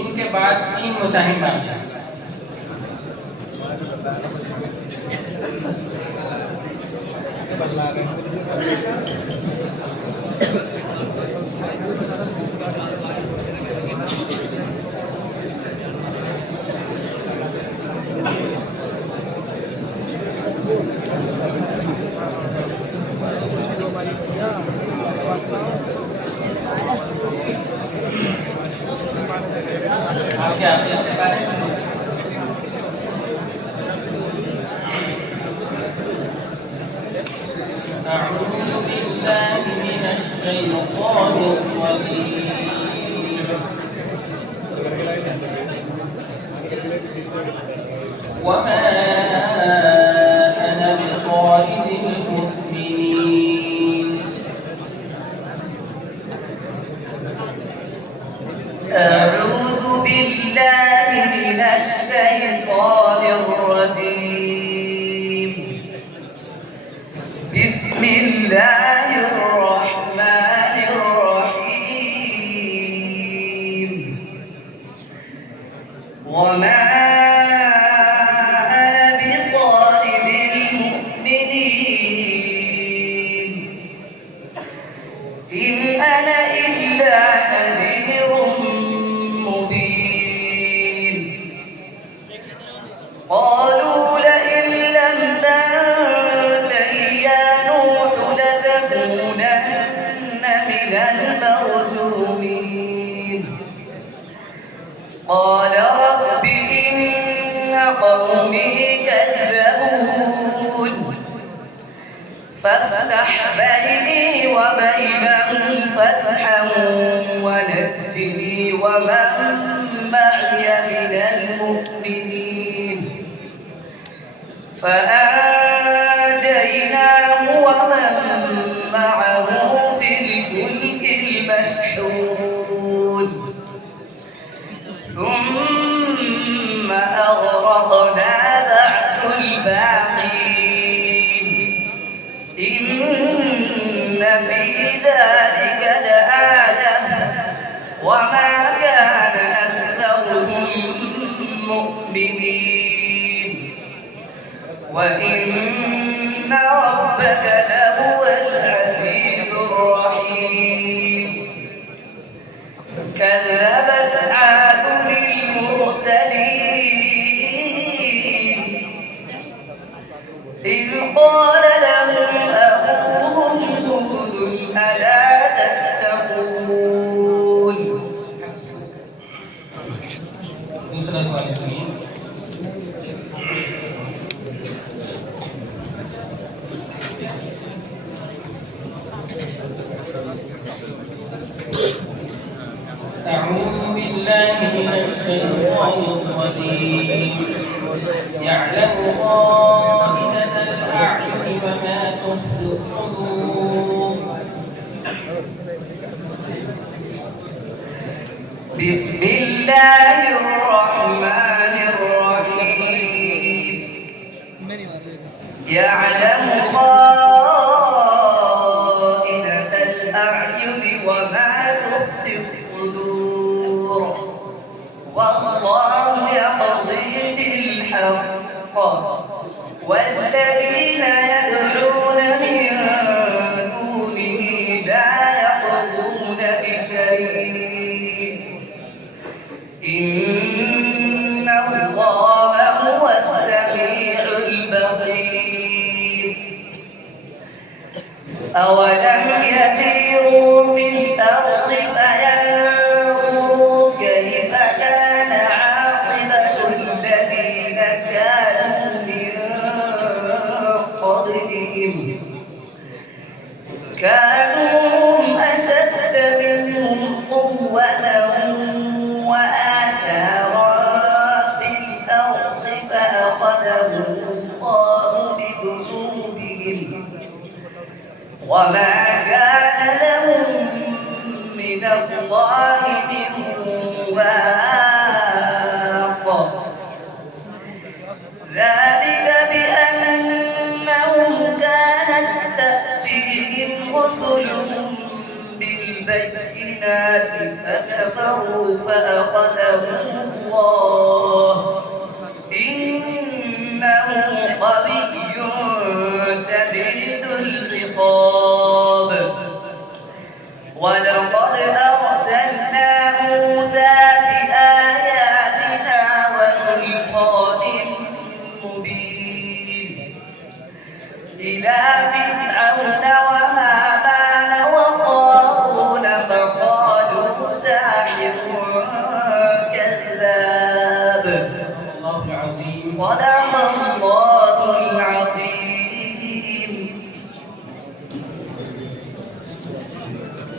इनके बाद 3 मुसाहिब बाकी हैं। आपके अपने बारे में أعوذ بالله من الشيطان الرجيم وما أنا بطارد المؤمنين أعوذ بالله من الشيطان الرجيم بسم الله الرحمن الرحيم وما أنا بطارد المؤمنين إن أنا إلا نذير مبين قالوا لئن لم تنته يا نوح لتكونن من المرجومين قال رب إن قومي كذبون فافتح بيني وبينهم فتحا ونجني ومن معي من المؤمنين فأنجيناه ومن معه في الفلك المشحون ثم أغرقنا بعد الباقين إن في ذلك لآية وما كان أكثرهم مؤمنين وإن ربك لهو العزيز الرحيم كذبت عاد المرسلين إذ قال لهم أخوهم هود ألا تتقون दूसरा सवाल सुनिए أعوذ بالله من الشيطان الرجيم يعلم خائنة الأعين وما تخفي الصدور بسم الله الرحمن الرحيم يعلم خائنة الأعين وما تخفي الصدور والله يقضي بالحق والذين يدعون من دونه لا يقضون بشيء إن الله هو السميع البصير أولم يسيروا في الأرض فينظروا كيف كان عاقبة الذين كانوا من قبلهم كانوا هم أشد منهم قوة وآثارا في الأرض فأخذهم الله بذنوبهم وما كان لهم من الله من واق ذلك بأنهم كانت تأتيهم رسلهم بالبينات بالبينات فكفروا فأخذهم الله إنه قوي شديد العقاب ولقد أرسلنا موسى بآياتنا وسلطان مبين إلى فرعون وهامان وقارون فقالوا ساحر كذاب الله العظيم. صدق الله العظيم.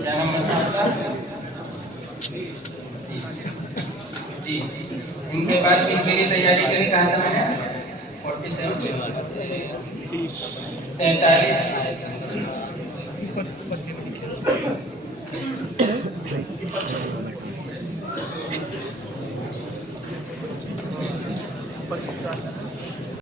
Jangan mencatat. जी इनके बाद इनके लिए तैयारी करें कहा था मैंने 47 47